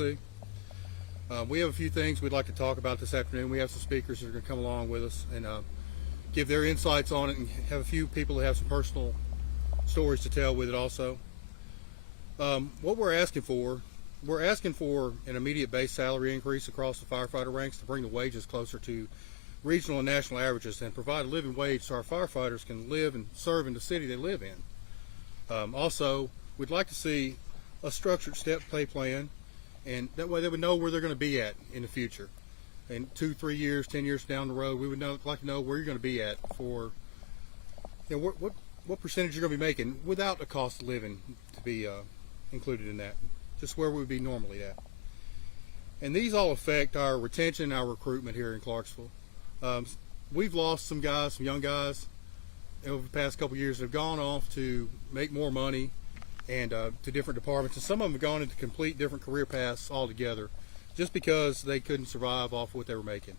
emergency. We have a few things we'd like to talk about this afternoon. We have some speakers that are going to come along with us and give their insights on it, and have a few people that have some personal stories to tell with it also. What we're asking for an immediate base salary increase across the firefighter ranks to bring the wages closer to regional and national averages and provide a living wage so our firefighters can live and serve in the city they live in. Also, we'd like to see a structured step pay plan, and that way they would know where they're going to be at in the future. In 2, 3 years, 10 years down the road, we would like to know where you're going to be at for, what percentage you're going to be making without a cost of living to be included in that, just where we would be normally at. And these all affect our retention, our recruitment here in Clarksville. We've lost some guys, some young guys over the past couple of years that have gone off to make more money and to different departments, and some of them have gone into complete different career paths altogether just because they couldn't survive off what they were making.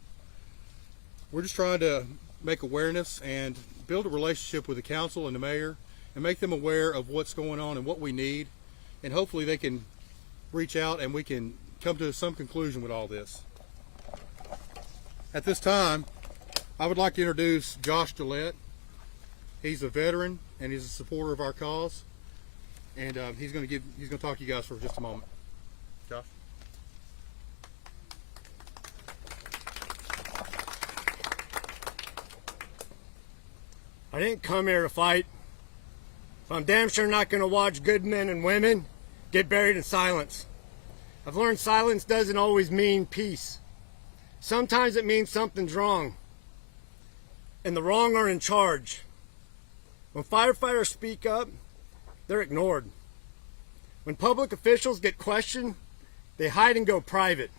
We're just trying to make awareness and build a relationship with the council and the mayor and make them aware of what's going on and what we need, and hopefully they can reach out and we can come to some conclusion with all this. At this time, I would like to introduce Josh Gillette. He's a veteran and he's a supporter of our cause, and he's going to talk to you guys for just a moment. Josh. I didn't come here to fight, but I'm damn sure not going to watch good men and women get buried in silence. I've learned silence doesn't always mean peace. Sometimes it means something's wrong, and the wrong are in charge. When firefighters speak up, they're ignored. When public officials get questioned, they hide and go private.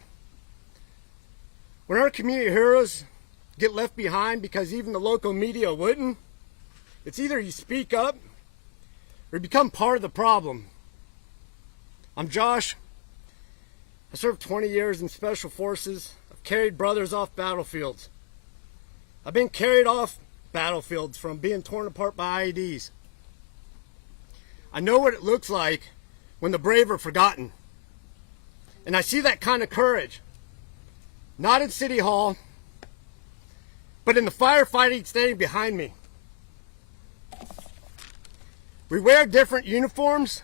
When our community heroes get left behind because even the local media wouldn't, it's either you speak up or you become part of the problem. I'm Josh. I served 20 years in special forces. I've carried brothers off battlefields. I've been carried off battlefields from being torn apart by IEDs. I know what it looks like when the brave are forgotten. And I see that kind of courage, not in City Hall, but in the firefighting standing behind me. We wear different uniforms,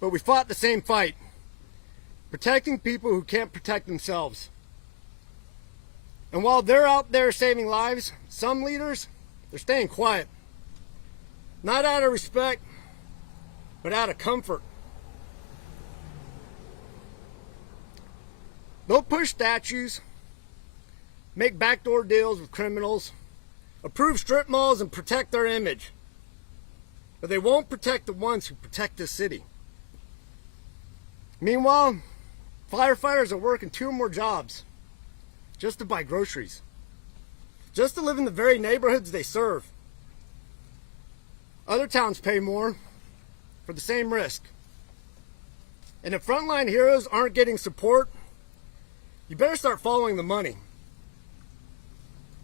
but we fought the same fight, protecting people who can't protect themselves. And while they're out there saving lives, some leaders, they're staying quiet. Not out of respect, but out of comfort. They'll push statues, make backdoor deals with criminals, approve strip malls, and protect their image. But they won't protect the ones who protect this city. Meanwhile, firefighters are working 2 or more jobs just to buy groceries, just to live in the very neighborhoods they serve. Other towns pay more for the same risk. And if frontline heroes aren't getting support, you better start following the money.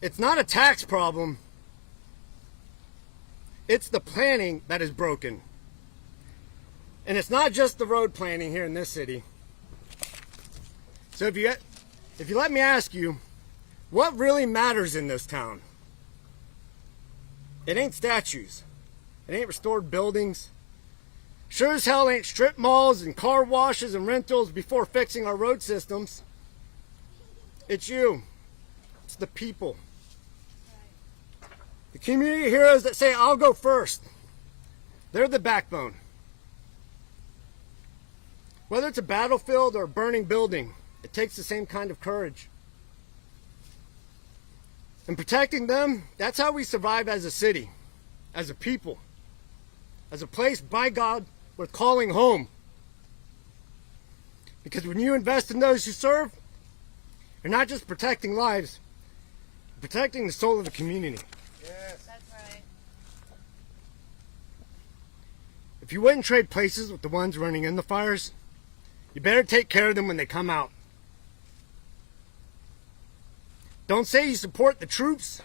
It's not a tax problem. It's the planning that is broken. And it's not just the road planning here in this city. So if you let me ask you, what really matters in this town? It ain't statues. It ain't restored buildings. Sure as hell ain't strip malls and car washes and rentals before fixing our road systems. It's you. It's the people. The community heroes that say, I'll go first. They're the backbone. Whether it's a battlefield or a burning building, it takes the same kind of courage. And protecting them, that's how we survive as a city, as a people, as a place, by God, worth calling home. Because when you invest in those who serve, you're not just protecting lives, you're protecting the soul of the community. Yes. That's right. If you wouldn't trade places with the ones running in the fires, you better take care of them when they come out. Don't say you support the troops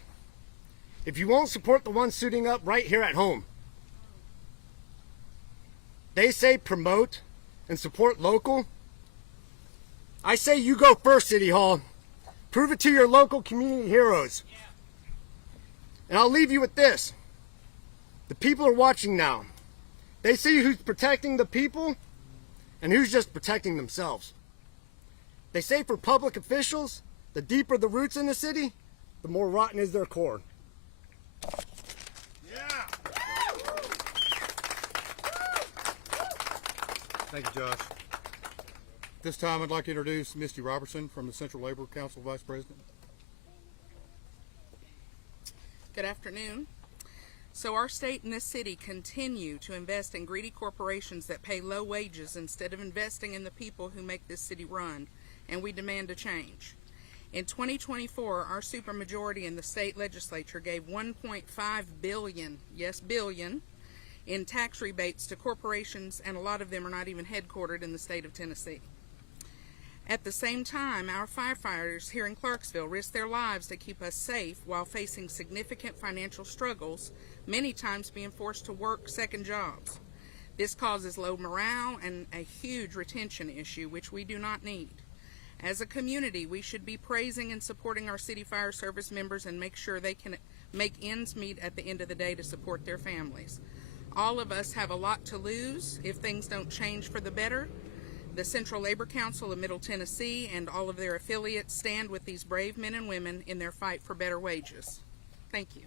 if you won't support the ones suiting up right here at home. They say promote and support local, I say you go first, City Hall. Prove it to your local community heroes. And I'll leave you with this. The people are watching now. They see who's protecting the people and who's just protecting themselves. They say for public officials, the deeper the roots in the city, the more rotten is their core. Yeah. Thank you, Josh. This time I'd like to introduce Misty Robertson from the Central Labor Council, Vice President. Good afternoon. So our state and this city continue to invest in greedy corporations that pay low wages instead of investing in the people who make this city run, and we demand a change. In 2024, our supermajority in the state legislature gave $1.5 billion, yes, billion, in tax rebates to corporations, and a lot of them are not even headquartered in the state of Tennessee. At the same time, our firefighters here in Clarksville risk their lives to keep us safe while facing significant financial struggles, many times being forced to work second jobs. This causes low morale and a huge retention issue, which we do not need. As a community, we should be praising and supporting our city fire service members and make sure they can make ends meet at the end of the day to support their families. All of us have a lot to lose if things don't change for the better. The Central Labor Council of Middle Tennessee and all of their affiliates stand with these brave men and women in their fight for better wages. Thank you.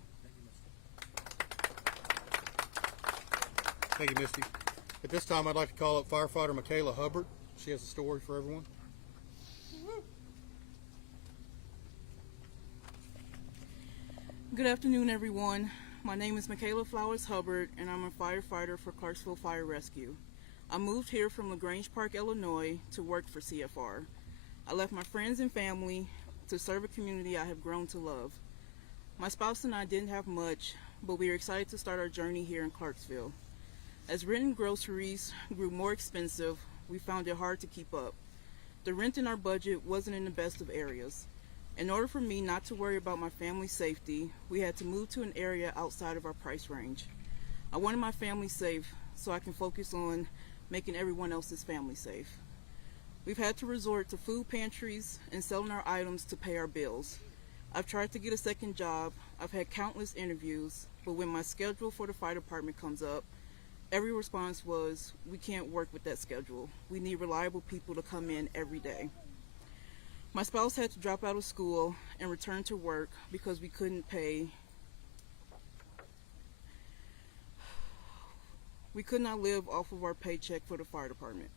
Thank you, Misty. At this time, I'd like to call up Firefighter Hubert. She has a story for everyone. Good afternoon, everyone. My name is Hubert, and I'm a firefighter for Clarksville Fire Rescue. I moved here from LaGrange Park, Illinois, to work for CFR. I left my friends and family to serve a community I have grown to love. My spouse and I didn't have much, but we are excited to start our journey here in Clarksville. As rent and groceries grew more expensive, we found it hard to keep up. The rent in our budget wasn't in the best of areas. In order for me not to worry about my family's safety, we had to move to an area outside of our price range. I wanted my family safe so I can focus on making everyone else's family safe. We've had to resort to food pantries and selling our items to pay our bills. I've tried to get a second job, I've had countless interviews, but when my schedule for the fire department comes up, every response was, we can't work with that schedule. We need reliable people to come in every day. My spouse had to drop out of school and return to work because we couldn't pay. We could not live off of our paycheck for the fire department.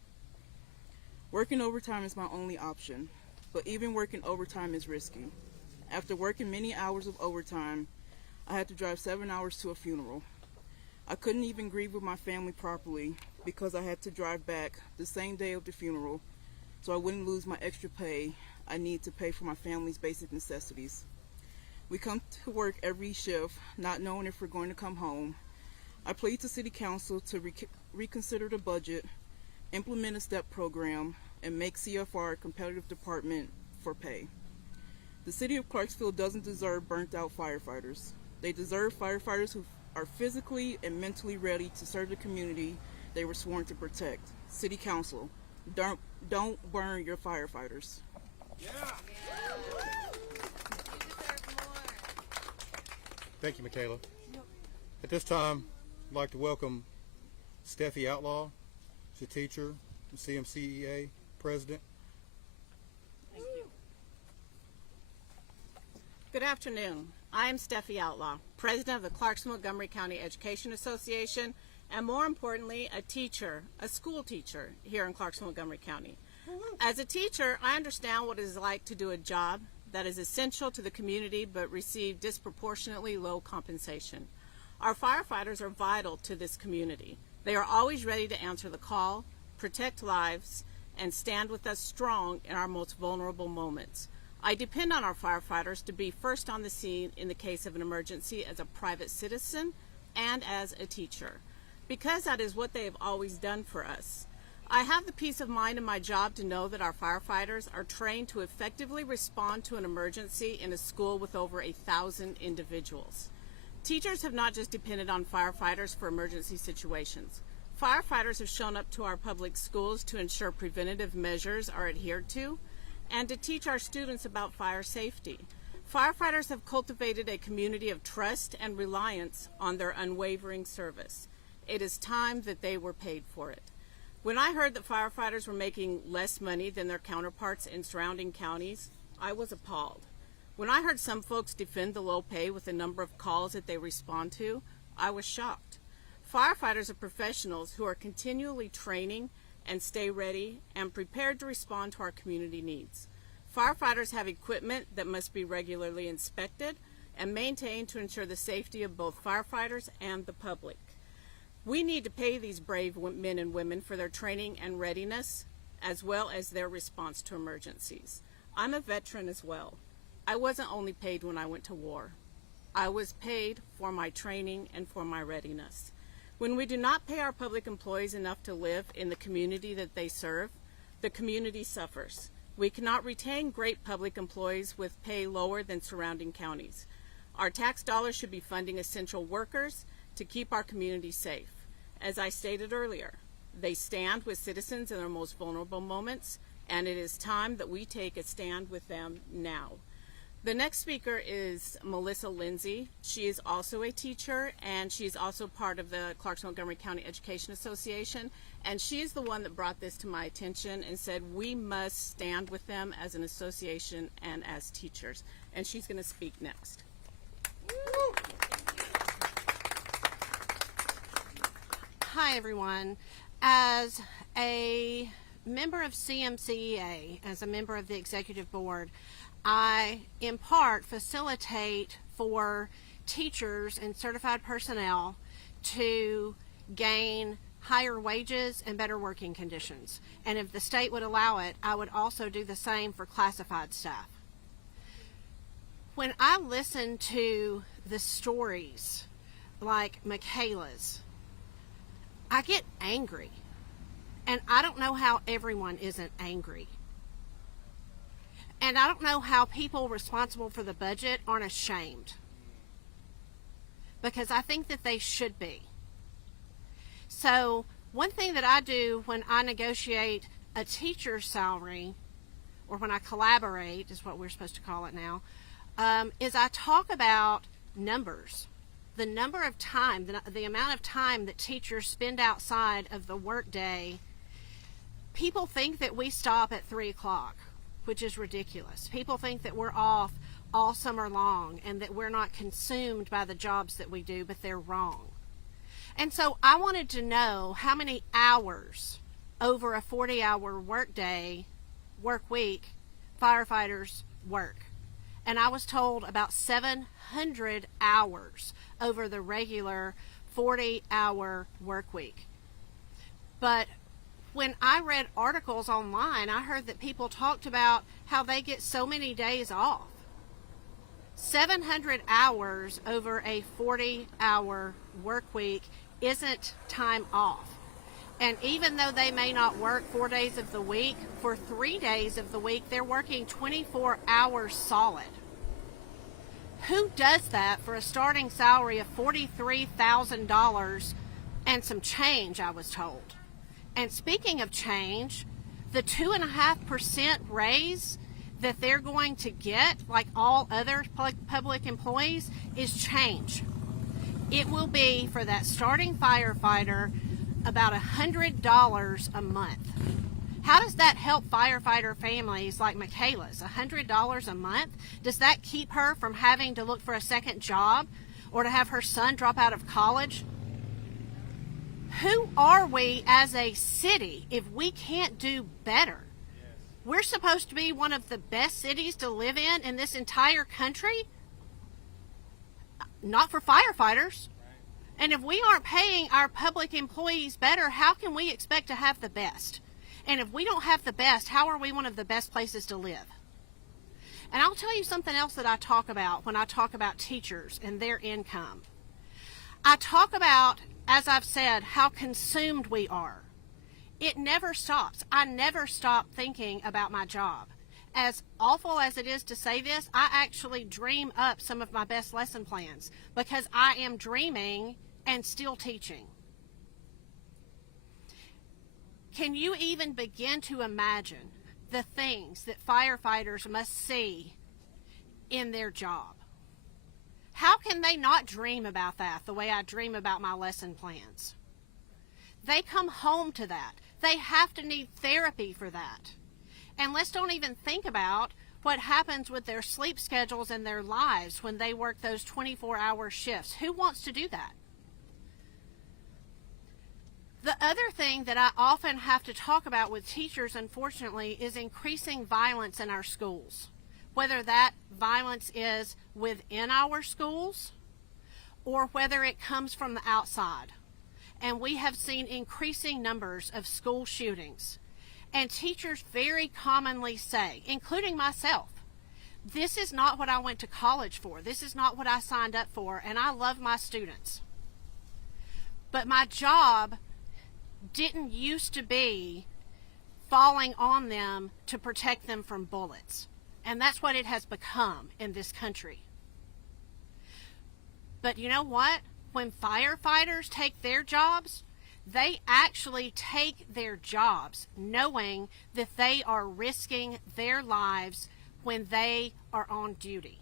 Working overtime is my only option, but even working overtime is risky. After working many hours of overtime, I had to drive 7 hours to a funeral. I couldn't even grieve with my family properly because I had to drive back the same day of the funeral so I wouldn't lose my extra pay I need to pay for my family's basic necessities. We come to work every shift not knowing if we're going to come home. I plead to City Council to reconsider the budget, implement a STEP program, and make CFR a competitive department for pay. The City of Clarksville doesn't deserve burnt-out firefighters. They deserve firefighters who are physically and mentally ready to serve the community they were sworn to protect. City Council, don't burn your firefighters. Yeah. Thank you, Michaela. At this time, I'd like to welcome Steffi Outlaw. She's a teacher, CMCEA president. Good afternoon. I am Steffi Outlaw, president of the Clarksville Montgomery County Education Association, and more importantly, a teacher, a school teacher here in Clarksville Montgomery County. As a teacher, I understand what it is like to do a job that is essential to the community but receive disproportionately low compensation. Our firefighters are vital to this community. They are always ready to answer the call, protect lives, and stand with us strong in our most vulnerable moments. I depend on our firefighters to be first on the scene in the case of an emergency as a private citizen and as a teacher, because that is what they have always done for us. I have the peace of mind in my job to know that our firefighters are trained to effectively respond to an emergency in a school with over 1,000 individuals. Teachers have not just depended on firefighters for emergency situations. Firefighters have shown up to our public schools to ensure preventative measures are adhered to and to teach our students about fire safety. Firefighters have cultivated a community of trust and reliance on their unwavering service. It is time that they were paid for it. When I heard that firefighters were making less money than their counterparts in surrounding counties, I was appalled. When I heard some folks defend the low pay with the number of calls that they respond to, I was shocked. Firefighters are professionals who are continually training and stay ready and prepared to respond to our community needs. Firefighters have equipment that must be regularly inspected and maintained to ensure the safety of both firefighters and the public. We need to pay these brave men and women for their training and readiness, as well as their response to emergencies. I'm a veteran as well. I wasn't only paid when I went to war. I was paid for my training and for my readiness. When we do not pay our public employees enough to live in the community that they serve, the community suffers. We cannot retain great public employees with pay lower than surrounding counties. Our tax dollars should be funding essential workers to keep our community safe. As I stated earlier, they stand with citizens in their most vulnerable moments, and it is time that we take a stand with them now. The next speaker is Melissa Lindsay. She is also a teacher, and she is also part of the Clarksville Montgomery County Education Association, and she is the one that brought this to my attention and said we must stand with them as an association and as teachers, and she's going to speak next. Hi everyone. As a member of CMCEA, as a member of the executive board, I in part facilitate for teachers and certified personnel to gain higher wages and better working conditions. And if the state would allow it, I would also do the same for classified staff. When I listen to the stories like Michaela's, I get angry. And I don't know how everyone isn't angry. And I don't know how people responsible for the budget aren't ashamed. Because I think that they should be. So one thing that I do when I negotiate a teacher's salary, or when I collaborate, is what we're supposed to call it now, is I talk about numbers. The number of time, the amount of time that teachers spend outside of the workday. People think that we stop at 3 o'clock, which is ridiculous. People think that we're off all summer long and that we're not consumed by the jobs that we do, but they're wrong. And so I wanted to know how many hours over a 40-hour work week, firefighters work. And I was told about 700 hours over the regular 40-hour work week. But when I read articles online, I heard that people talked about how they get so many days off. 700 hours over a 40-hour work week isn't time off. And even though they may not work 4 days of the week, for 3 days of the week, they're working 24 hours solid. Who does that for a starting salary of $43,000 and some change, I was told? And speaking of change, the 2.5% raise that they're going to get, like all other public employees, is change. It will be, for that starting firefighter, about $100 a month. How does that help firefighter families like Michaela's? $100 a month? Does that keep her from having to look for a second job or to have her son drop out of college? Who are we as a city if we can't do better? We're supposed to be one of the best cities to live in this entire country? Not for firefighters. And if we aren't paying our public employees better, how can we expect to have the best? And if we don't have the best, how are we one of the best places to live? And I'll tell you something else that I talk about when I talk about teachers and their income. I talk about, as I've said, how consumed we are. It never stops. I never stop thinking about my job. As awful as it is to say this, I actually dream up some of my best lesson plans because I am dreaming and still teaching. Can you even begin to imagine the things that firefighters must see in their job? How can they not dream about that the way I dream about my lesson plans? They come home to that. They have to need therapy for that. And let's don't even think about what happens with their sleep schedules and their lives when they work those 24-hour shifts. Who wants to do that? The other thing that I often have to talk about with teachers, unfortunately, is increasing violence in our schools. Whether that violence is within our schools or whether it comes from the outside. And we have seen increasing numbers of school shootings. And teachers very commonly say, including myself, this is not what I went to college for. This is not what I signed up for, and I love my students. But my job didn't used to be falling on them to protect them from bullets. And that's what it has become in this country. But you know what? When firefighters take their jobs, they actually take their jobs knowing that they are risking their lives when they are on duty.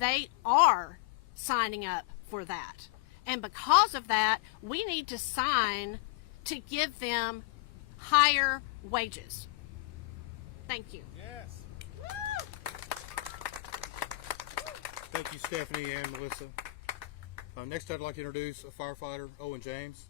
They are signing up for that. And because of that, we need to sign to give them higher wages. Thank you. Yes. Thank you, Stephanie and Melissa. Next, I'd like to introduce a firefighter, Owen James.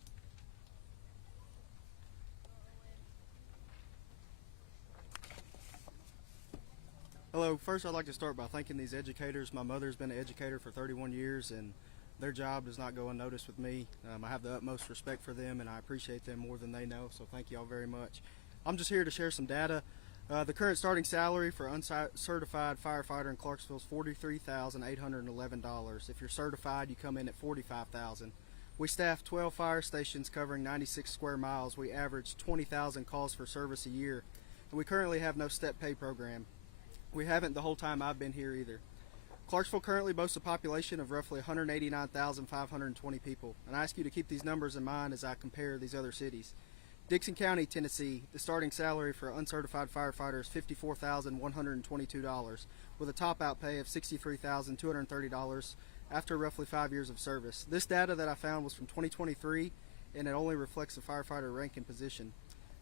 Hello. First, I'd like to start by thanking these educators. My mother's been an educator for 31 years, and their job does not go unnoticed with me. I have the utmost respect for them, and I appreciate them more than they know, so thank you all very much. I'm just here to share some data. The current starting salary for uncertified firefighter in Clarksville is $43,811. If you're certified, you come in at $45,000. We staff 12 fire stations covering 96 square miles. We average 20,000 calls for service a year, and we currently have no step pay program. We haven't the whole time I've been here either. Clarksville currently boasts a population of roughly 189,520 people, and I ask you to keep these numbers in mind as I compare these other cities. Dixon County, Tennessee, the starting salary for an uncertified firefighter is $54,122, with a top-out pay of $63,230 after roughly 5 years of service. This data that I found was from 2023, and it only reflects the firefighter rank and position.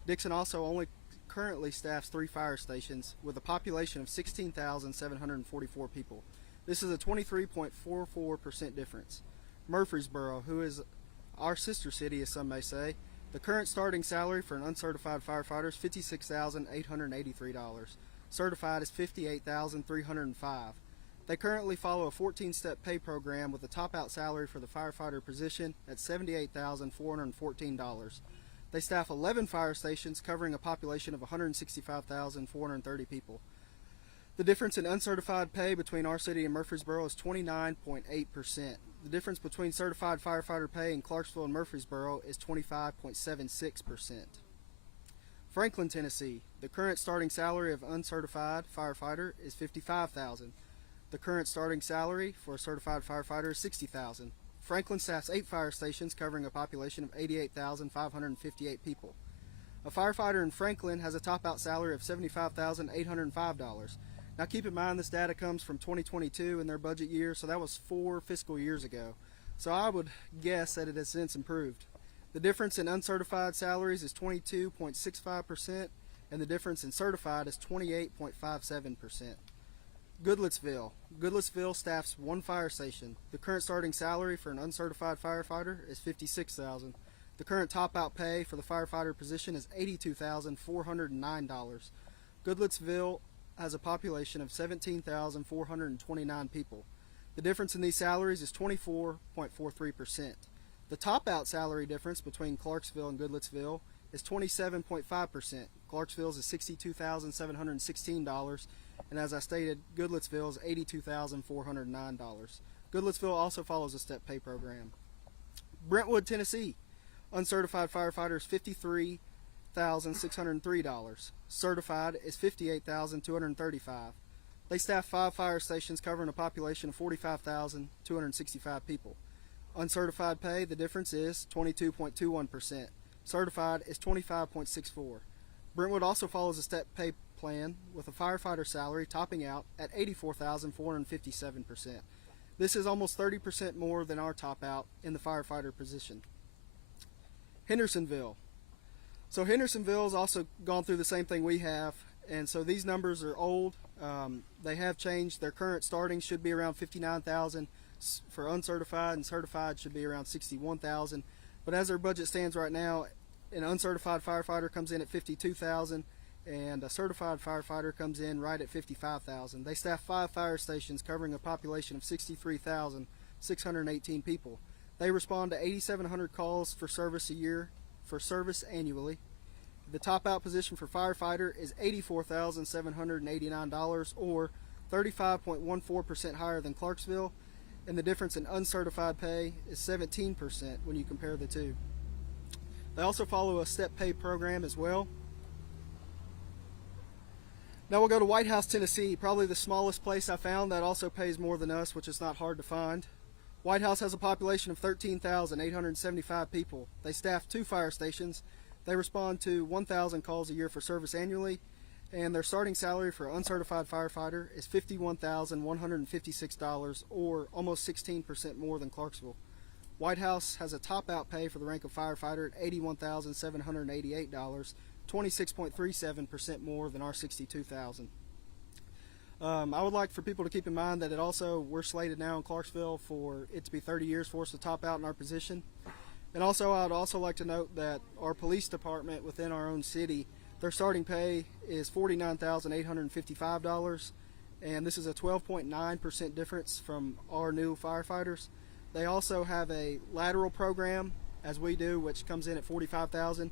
Dixon also only currently staffs 3 fire stations with a population of 16,744 people. This is a 23.44% difference. Murfreesboro, who is our sister city, as some may say, the current starting salary for an uncertified firefighter is $56,883. Certified is $58,305. They currently follow a 14-step pay program with a top-out salary for the firefighter position at $78,414. They staff 11 fire stations covering a population of 165,430 people. The difference in uncertified pay between our city and Murfreesboro is 29.8%. The difference between certified firefighter pay in Clarksville and Murfreesboro is 25.76%. Franklin, Tennessee, the current starting salary of uncertified firefighter is $55,000. The current starting salary for a certified firefighter is $60,000. Franklin staffs 8 fire stations covering a population of 88,558 people. A firefighter in Franklin has a top-out salary of $75,805. Now keep in mind this data comes from 2022 in their budget year, so that was 4 fiscal years ago. So I would guess that it has since improved. The difference in uncertified salaries is 22.65%, and the difference in certified is 28.57%. Goodlettsville. Goodlettsville staffs 1 fire station. The current starting salary for an uncertified firefighter is $56,000. The current top-out pay for the firefighter position is $82,409. Goodlettsville has a population of 17,429 people. The difference in these salaries is 24.43%. The top-out salary difference between Clarksville and Goodlettsville is 27.5%. Clarksville's is $62,716, and as I stated, Goodlettsville is $82,409. Goodlettsville also follows a step pay program. Brentwood, Tennessee, uncertified firefighter is $53,603. Certified is $58,235. They staff 5 fire stations covering a population of 45,265 people. Uncertified pay, the difference is 22.21%. certified is 25.64. Brentwood also follows a step pay plan with a firefighter salary topping out at 84,457%. This is almost 30% more than our top out in the firefighter position. Hendersonville. So Hendersonville's also gone through the same thing we have, and so these numbers are old. They have changed. Their current starting should be around 59,000 for uncertified, and certified should be around 61,000. But as their budget stands right now, an uncertified firefighter comes in at 52,000, and a certified firefighter comes in right at 55,000. They staff 5 fire stations covering a population of 63,618 people. They respond to 8,700 calls for service a year, for service annually. The top out position for firefighter is $84,789, or 35.14% higher than Clarksville, and the difference in uncertified pay is 17% when you compare the two. They also follow a step pay program as well. Now we'll go to White House, Tennessee, probably the smallest place I found that also pays more than us, which is not hard to find. White House has a population of 13,875 people. They staff 2 fire stations. They respond to 1,000 calls a year for service annually, and their starting salary for an uncertified firefighter is $51,156, or almost 16% more than Clarksville. White House has a top out pay for the rank of firefighter at $81,788, 26.37% more than our $62,000. I would like for people to keep in mind that we're slated now in Clarksville for it to be 30 years for us to top out in our position. And also, I'd also like to note that our police department within our own city, their starting pay is $49,855, and this is a 12.9% difference from our new firefighters. They also have a lateral program, as we do, which comes in at $45,000.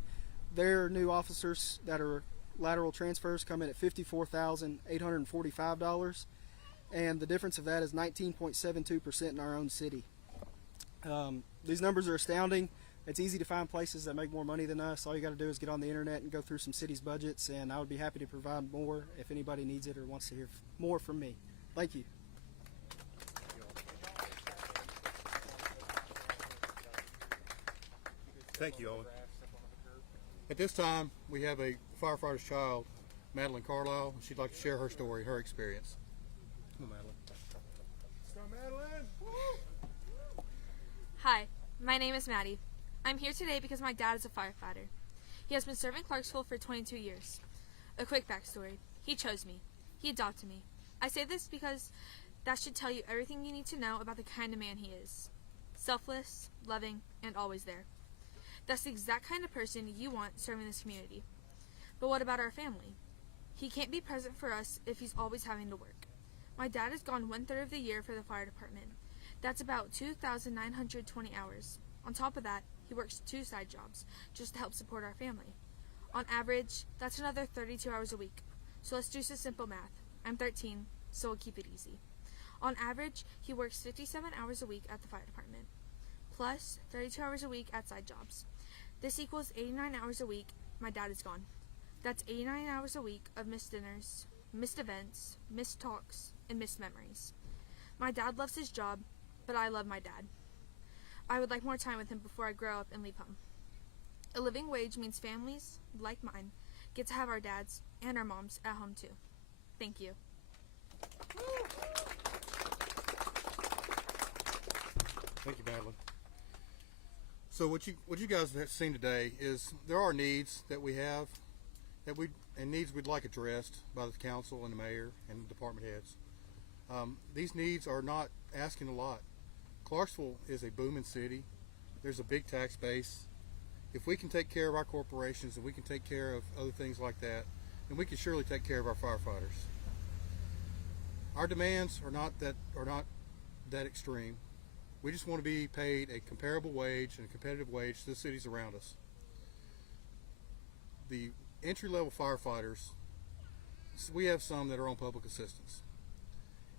Their new officers that are lateral transfers come in at $54,845, and the difference of that is 19.72% in our own city. These numbers are astounding. It's easy to find places that make more money than us. All you got to do is get on the internet and go through some cities' budgets, and I would be happy to provide more if anybody needs it or wants to hear more from me. Thank you. Thank you, Owen. At this time, we have a firefighter's child, Madeline Carlisle. She'd like to share her story, her experience. Come on, Madeline. So Madeline. Hi, my name is Maddie. I'm here today because my dad is a firefighter. He has been serving Clarksville for 22 years. A quick backstory. He chose me. He adopted me. I say this because that should tell you everything you need to know about the kind of man he is. Selfless, loving, and always there. That's the exact kind of person you want serving this community. But what about our family? He can't be present for us if he's always having to work. My dad is gone 1/3 of the year for the fire department. That's about 2,920 hours. On top of that, he works 2 side jobs just to help support our family. On average, that's another 32 hours a week. So let's do some simple math. I'm 13, so we'll keep it easy. On average, he works 57 hours a week at the fire department, plus 32 hours a week at side jobs. This equals 89 hours a week my dad is gone. That's 89 hours a week of missed dinners, missed events, missed talks, and missed memories. My dad loves his job, but I love my dad. I would like more time with him before I grow up and leave home. A living wage means families, like mine, get to have our dads and our moms at home too. Thank you. Thank you, Madeline. So what you guys have seen today is there are needs that we have and needs we'd like addressed by the council and the mayor and the department heads. These needs are not asking a lot. Clarksville is a booming city. There's a big tax base. If we can take care of our corporations and we can take care of other things like that, then we can surely take care of our firefighters. Our demands are not that extreme. We just want to be paid a comparable wage and a competitive wage to the cities around us. The entry-level firefighters, we have some that are on public assistance.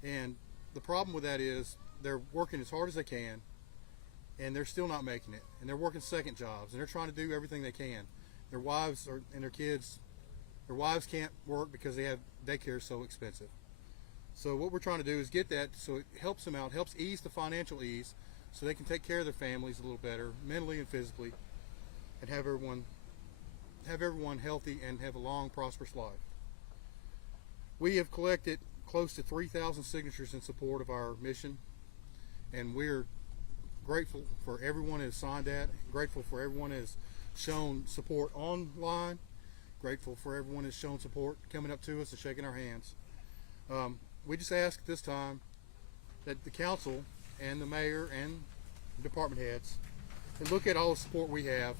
And the problem with that is they're working as hard as they can, and they're still not making it. And they're working second jobs, and they're trying to do everything they can. Their wives and their kids, their wives can't work because they have daycare so expensive. So what we're trying to do is get that so it helps them out, helps ease the financial ease, so they can take care of their families a little better, mentally and physically. and have everyone healthy and have a long, prosperous life. We have collected close to 3,000 signatures in support of our mission, and we're grateful for everyone who has signed that, grateful for everyone who has shown support online, grateful for everyone who has shown support coming up to us and shaking our hands. We just ask this time that the council and the mayor and department heads look at all the support we have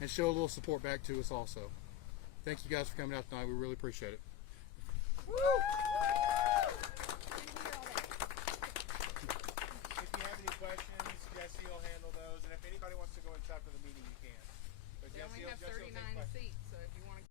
and show a little support back to us also. Thank you guys for coming out tonight. We really appreciate it. If you have any questions, Jesse will handle those. And if anybody wants to go inside for the meeting, you can. But They only Jesse have will take 39 questions. seats, so if you want to